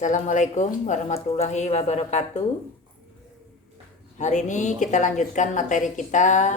Assalamualaikum warahmatullahi wabarakatuh. Hari ini kita lanjutkan materi kita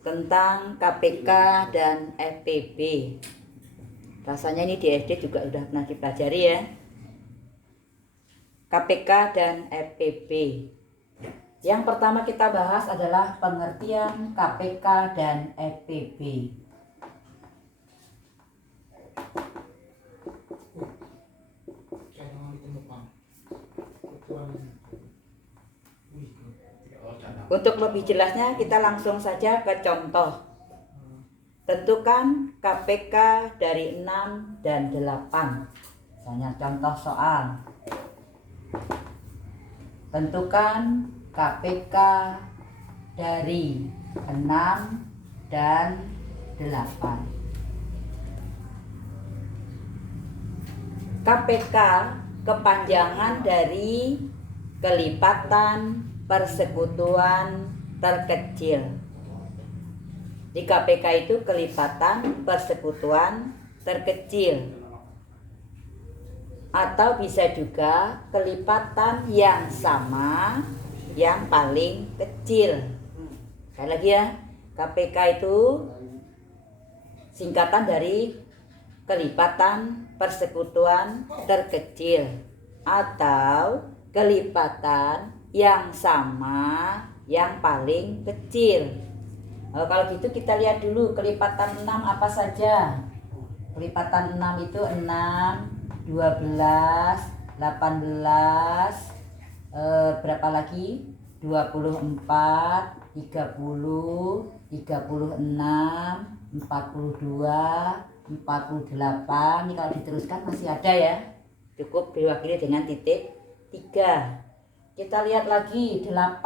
tentang KPK dan FPB. Rasanya ini di SD juga sudah pernah dipelajari ya. KPK dan FPB. Yang pertama kita bahas adalah pengertian KPK dan FPB. Untuk lebih jelasnya kita langsung saja ke contoh. Tentukan KPK dari 6 dan 8. Misalnya contoh soal. Tentukan KPK dari 6 dan 8. KPK kepanjangan dari kelipatan persekutuan terkecil. Di KPK itu kelipatan persekutuan terkecil, atau bisa juga kelipatan yang sama yang paling kecil. Sekali lagi ya, KPK itu singkatan dari kelipatan persekutuan terkecil atau kelipatan yang sama yang paling kecil. Kalau gitu kita lihat dulu kelipatan 6 apa saja. Kelipatan 6 itu 6, 12, 18, berapa lagi? 24, 30, 36, 42, 48. Ini kalau diteruskan masih ada ya. Cukup diwakili dengan titik 3. Kita lihat lagi 8.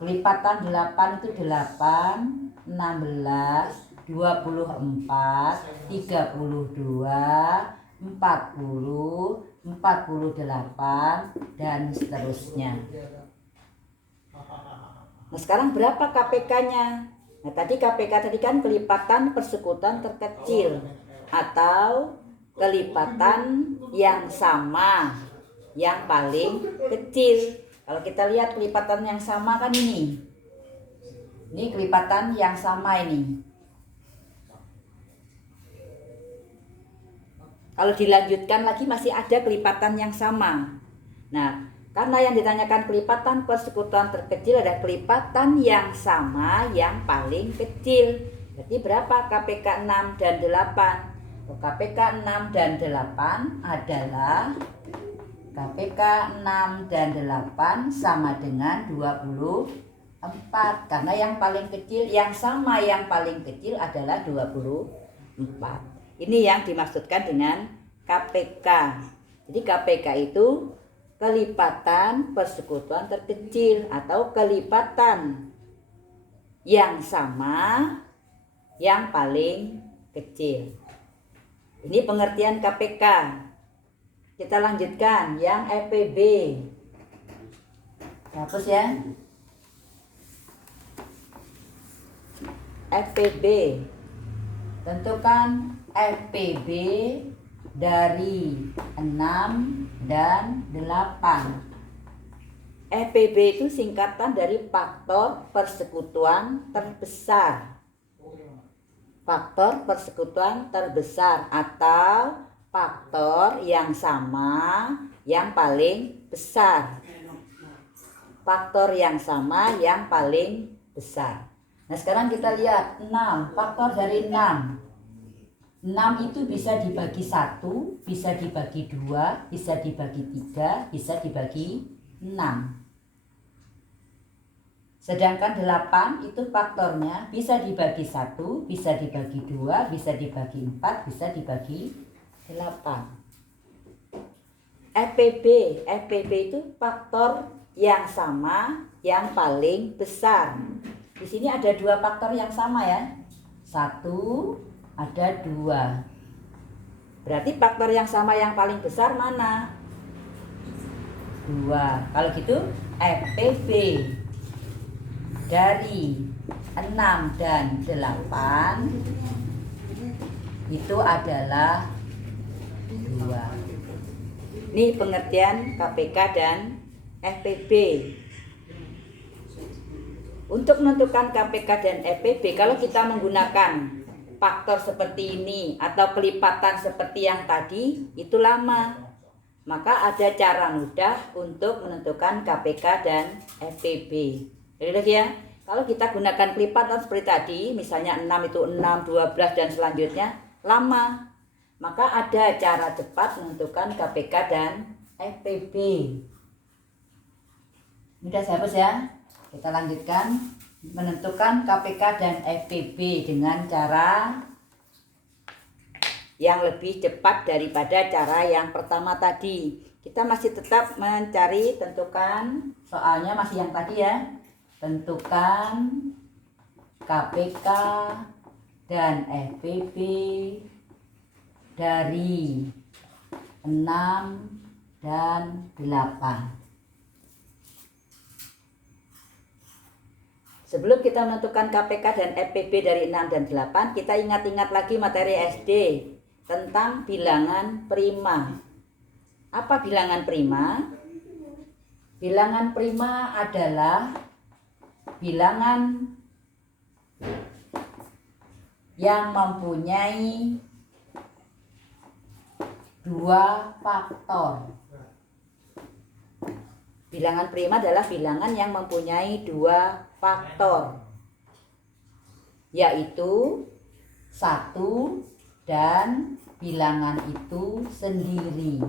Kelipatan 8 itu 8, 16, 24, 32, 40, 48 dan seterusnya. Nah, sekarang berapa KPK-nya? Nah, tadi KPK tadi kan kelipatan persekutuan terkecil atau kelipatan yang sama yang paling kecil. Kalau kita lihat kelipatan yang sama kan ini kelipatan yang sama ini. Kalau dilanjutkan lagi masih ada kelipatan yang sama. Nah, karena yang ditanyakan kelipatan persekutuan terkecil ada kelipatan yang sama yang paling kecil. Jadi berapa KPK 6 dan 8? KPK 6 dan 8 adalah KPK 6 dan 8 sama dengan 24. Karena yang paling kecil, yang sama yang paling kecil adalah 24. Ini yang dimaksudkan dengan KPK. Jadi KPK itu kelipatan persekutuan terkecil atau kelipatan yang sama yang paling kecil. Ini pengertian KPK. Kita lanjutkan yang FPB. Hapus ya. FPB. Tentukan FPB dari 6 dan 8. FPB itu singkatan dari faktor persekutuan terbesar. Faktor persekutuan terbesar atau faktor yang sama yang paling besar. Faktor yang sama yang paling besar. Nah, sekarang kita lihat 6, faktor dari 6. 6 itu bisa dibagi 1, bisa dibagi 2, bisa dibagi 3, bisa dibagi 6. Sedangkan 8 itu faktornya bisa dibagi 1, bisa dibagi 2, bisa dibagi 4, bisa dibagi 8. FPB itu faktor yang sama yang paling besar. Di sini ada 2 faktor yang sama ya. 1, ada 2. Berarti faktor yang sama yang paling besar mana? 2. Kalau gitu FPB dari 6 dan 8 itu adalah 2. Ini pengertian KPK dan FPB. Untuk menentukan KPK dan FPB, kalau kita menggunakan faktor seperti ini atau kelipatan seperti yang tadi, itu lama. Maka ada cara mudah untuk menentukan KPK dan FPB. Jadi lagi ya, kalau kita gunakan kelipatan seperti tadi, misalnya 6 itu 6, 12 dan selanjutnya, lama. Maka ada cara cepat menentukan KPK dan FPB. Mudah saya hapus ya. Kita lanjutkan menentukan KPK dan FPB dengan cara yang lebih cepat daripada cara yang pertama tadi. Kita masih tetap mencari tentukan, soalnya masih yang tadi ya. Tentukan KPK dan FPB dari 6 dan 8. Sebelum kita menentukan KPK dan FPB dari 6 dan 8, kita ingat-ingat lagi materi SD tentang bilangan prima. Apa bilangan prima? Bilangan prima adalah bilangan yang mempunyai 2 faktor. Bilangan prima adalah bilangan yang mempunyai 2 faktor, yaitu 1 dan bilangan itu sendiri.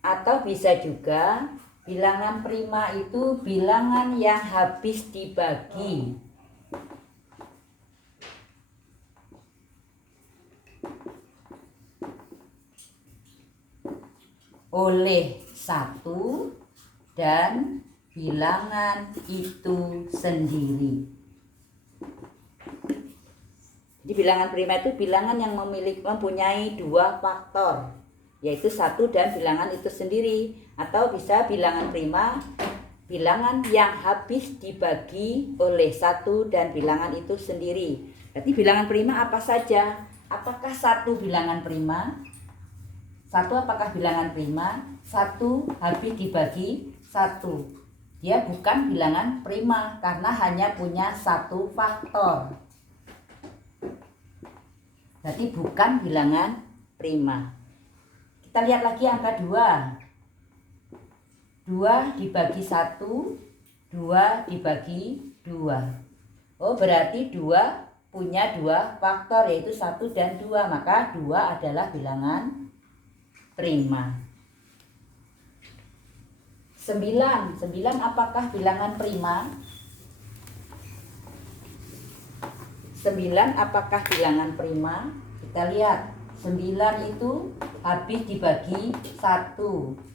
Atau bisa juga bilangan prima itu bilangan yang habis dibagi. Oleh 1 dan bilangan itu sendiri. Jadi bilangan prima itu bilangan yang mempunyai 2 faktor, yaitu 1 dan bilangan itu sendiri. Atau bisa bilangan prima bilangan yang habis dibagi oleh 1 dan bilangan itu sendiri. Berarti bilangan prima apa saja? Apakah 1 bilangan prima? 1 apakah bilangan prima? 1 habis dibagi 1. Dia bukan bilangan prima karena hanya punya 1 faktor. Berarti bukan bilangan prima. Kita lihat lagi angka 2. 2 dibagi 1, 2 dibagi 2. Oh, berarti 2 punya 2 faktor, yaitu 1 dan 2. Maka 2 adalah bilangan prima. 9 apakah bilangan prima? 9 apakah bilangan prima? Kita lihat, 9 itu habis dibagi 1,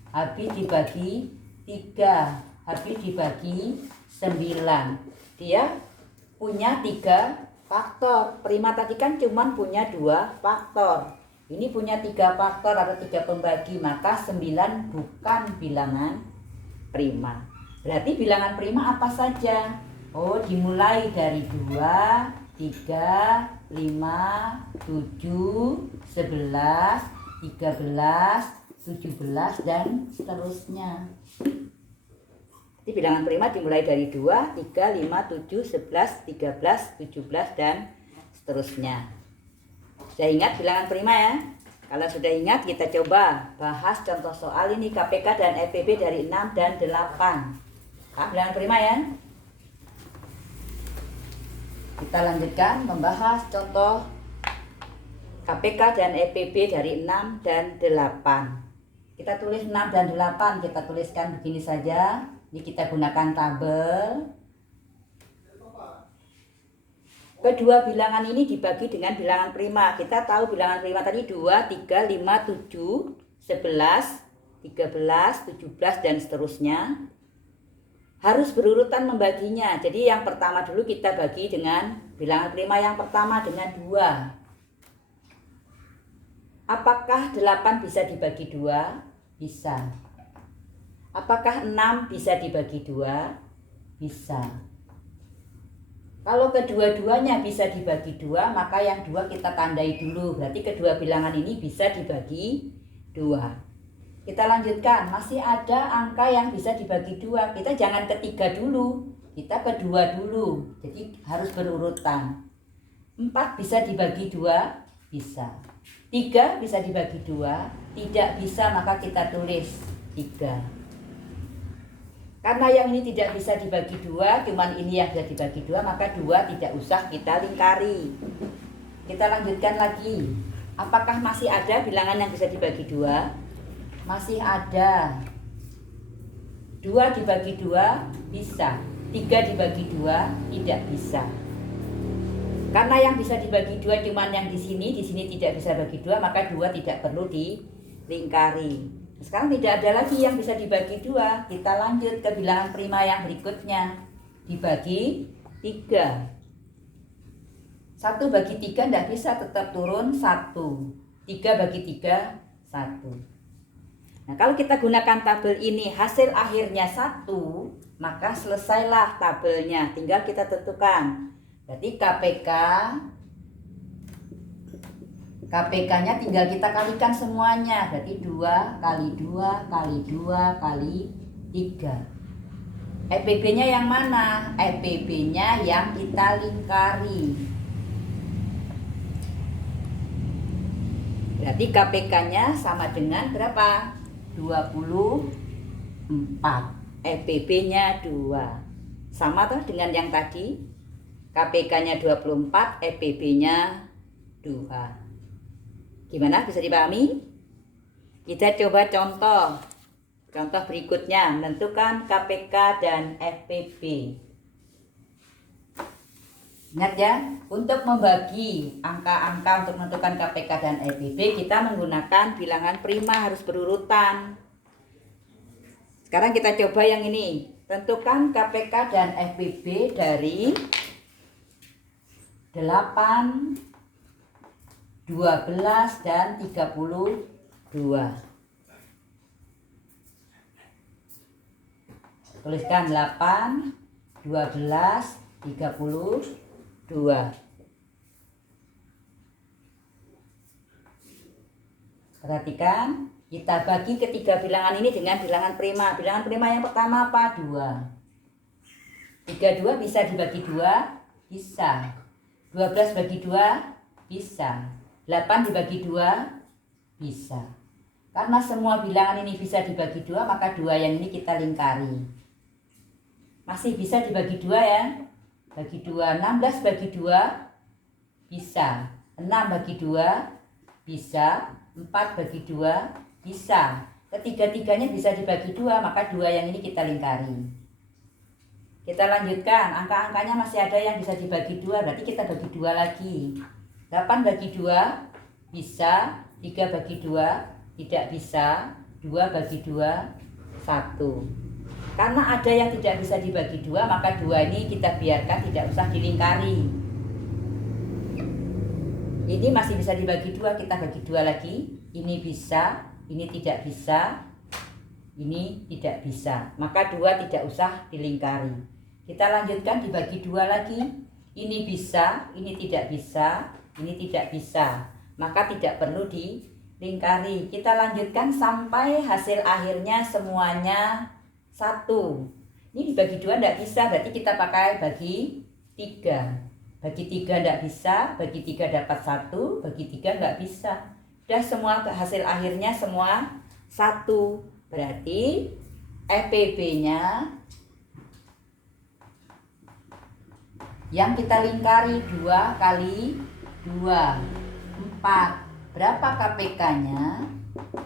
habis dibagi 3, habis dibagi 9. Dia punya 3 faktor. Prima tadi kan cuma punya 2 faktor. Ini punya 3 faktor, ada 3 pembagi, maka 9 bukan bilangan prima. Berarti bilangan prima apa saja? Oh, dimulai dari 2, 3, 5, 7, 11, 13, 17, dan seterusnya. Jadi bilangan prima dimulai dari 2, 3, 5, 7, 11, 13, 17, dan seterusnya. Sudah ingat bilangan prima ya? Kalau sudah ingat, kita coba bahas contoh soal ini KPK dan FPB dari 6 dan 8. Bilangan prima ya? Kita lanjutkan membahas contoh KPK dan FPB dari 6 dan 8. Kita tulis 6 dan 8, kita tuliskan begini saja. Ini kita gunakan tabel. Kedua bilangan ini dibagi dengan bilangan prima. Kita tahu bilangan prima tadi 2, 3, 5, 7, 11, 13, 17, dan seterusnya. Harus berurutan membaginya. Jadi yang pertama dulu kita bagi dengan bilangan prima yang pertama dengan 2. Apakah 8 bisa dibagi 2? Bisa. Apakah 6 bisa dibagi 2? Bisa. Kalau kedua-duanya bisa dibagi 2, maka yang 2 kita tandai dulu. Berarti kedua bilangan ini bisa dibagi 2. Kita lanjutkan, masih ada angka yang bisa dibagi 2. Kita jangan ketiga dulu, kita kedua dulu. Jadi harus berurutan. 4 bisa dibagi 2, bisa. 3 bisa dibagi 2, tidak bisa, maka kita tulis 3. Karena yang ini tidak bisa dibagi 2, cuman ini yang bisa dibagi 2, maka 2 tidak usah kita lingkari. Kita lanjutkan lagi. Apakah masih ada bilangan yang bisa dibagi 2? Masih ada. 2 dibagi 2 bisa. 3 dibagi 2 tidak bisa. Karena yang bisa dibagi 2 cuman yang di sini tidak bisa bagi 2, maka 2 tidak perlu dilingkari. Sekarang tidak ada lagi yang bisa dibagi 2. Kita lanjut ke bilangan prima yang berikutnya. Dibagi 3. 1 bagi 3 tidak bisa, tetap turun 1. 3 bagi 3, 1. Nah, kalau kita gunakan tabel ini hasil akhirnya 1, maka selesailah tabelnya. Tinggal kita tentukan. Berarti KPK-nya tinggal kita kalikan semuanya. Berarti 2 kali 2 kali 2 kali 3. EPB-nya yang mana? EPB-nya yang kita lingkari. Berarti KPK-nya sama dengan berapa? 24. EPB-nya 2. Sama tuh dengan yang tadi. KPK-nya 24, EPB-nya 2. Gimana, bisa dipahami? Kita coba contoh. Contoh berikutnya, menentukan KPK dan FPB. Ingat ya, untuk membagi angka-angka untuk menentukan KPK dan FPB, kita menggunakan bilangan prima, harus berurutan. Sekarang kita coba yang ini. Tentukan KPK dan FPB dari 8, 12 dan 32. Tuliskan 8, 12, 32. Perhatikan, kita bagi ketiga bilangan ini dengan bilangan prima. Bilangan prima yang pertama apa? 2. 32 bisa dibagi 2? Bisa. 12 bagi 2? Bisa. 8 dibagi 2? Bisa. Karena semua bilangan ini bisa dibagi 2, maka 2 yang ini kita lingkari. Masih bisa dibagi 2 ya. Bagi 2, 16 bagi 2? Bisa. 6 bagi 2? Bisa. 4 bagi 2? Bisa. Ketiga-tiganya bisa dibagi 2, maka 2 yang ini kita lingkari. Kita lanjutkan, angka-angkanya masih ada yang bisa dibagi 2, berarti kita bagi 2 lagi. 8 bagi 2 bisa, 3 bagi 2 tidak bisa, 2 bagi 2, 1. Karena ada yang tidak bisa dibagi 2, maka 2 ini kita biarkan, tidak usah dilingkari. Ini masih bisa dibagi 2, kita bagi 2 lagi. Ini bisa, ini tidak bisa, ini tidak bisa. Maka 2 tidak usah dilingkari. Kita lanjutkan, dibagi 2 lagi. Ini bisa, ini tidak bisa, ini tidak bisa, maka tidak perlu dilingkari. Kita lanjutkan sampai hasil akhirnya semuanya 1. Ini dibagi 2 tidak bisa, berarti kita pakai bagi 3. Bagi 3 tidak bisa, bagi 3 dapat 1, bagi 3 nggak bisa. Sudah semua hasil akhirnya semua 1. Berarti EPB-nya yang kita lingkari 2 kali 2, 4. Berapa KPK-nya?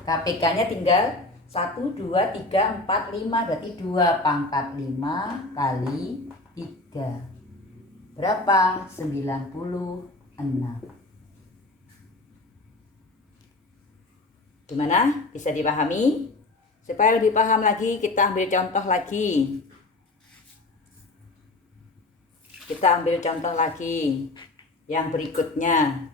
KPK-nya tinggal 1, 2, 3, 4, 5. Berarti 2 pangkat 5 kali 3. Berapa? 96. Gimana? Bisa dipahami? Supaya lebih paham lagi, kita ambil contoh lagi. Kita ambil contoh lagi yang berikutnya.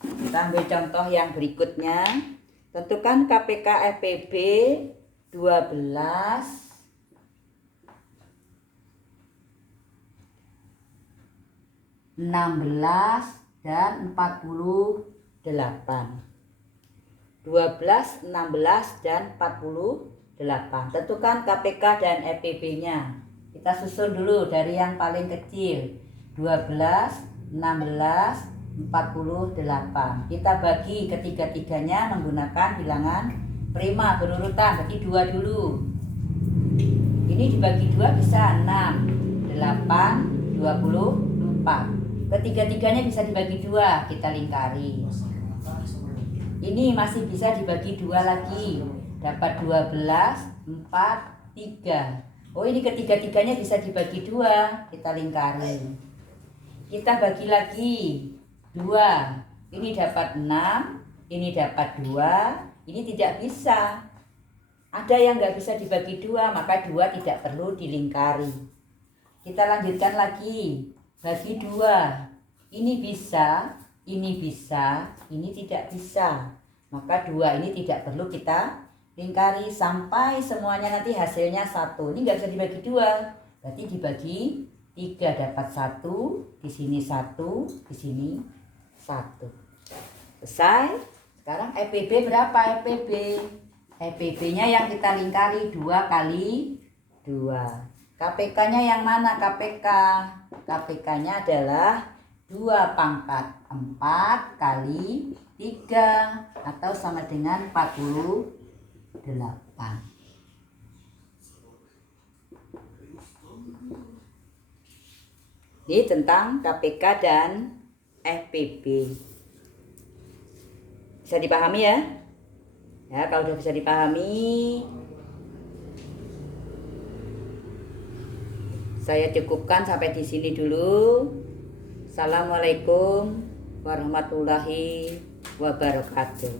Kita ambil contoh yang berikutnya. Tentukan KPK FPB 12, 16, dan 48. 12, 16, dan 48. Tentukan KPK dan EPB-nya. Kita susun dulu dari yang paling kecil. 12, 16, 48. Kita bagi ketiga-tiganya menggunakan bilangan prima berurutan. Berarti 2 dulu. Ini dibagi 2 bisa 6, 8, 24. Ketiga-tiganya bisa dibagi 2, kita lingkari. Ini masih bisa dibagi 2 lagi, dapat 12, 4, 3. Oh, ini ketiga-tiganya bisa dibagi 2, kita lingkari. Kita bagi lagi 2. Ini dapat 6, ini dapat 2, ini tidak bisa. Ada yang nggak bisa dibagi 2, maka 2 tidak perlu dilingkari. Kita lanjutkan lagi, bagi 2. Ini bisa, ini bisa, ini tidak bisa. Maka 2 ini tidak perlu kita lingkari sampai semuanya nanti hasilnya 1. Ini nggak bisa dibagi 2, berarti dibagi 3, dapat 1, di sini 1, di sini 1. Selesai. Sekarang EPB berapa EPB? EPB-nya yang kita lingkari 2 kali 2. KPK-nya yang mana KPK? KPK-nya adalah 2 pangkat 4 kali 3 atau sama dengan 48. Ini tentang KPK dan FPB. Bisa dipahami ya? Ya, kalau sudah bisa dipahami, saya cukupkan sampai di sini dulu. Assalamualaikum warahmatullahi wabarakatuh.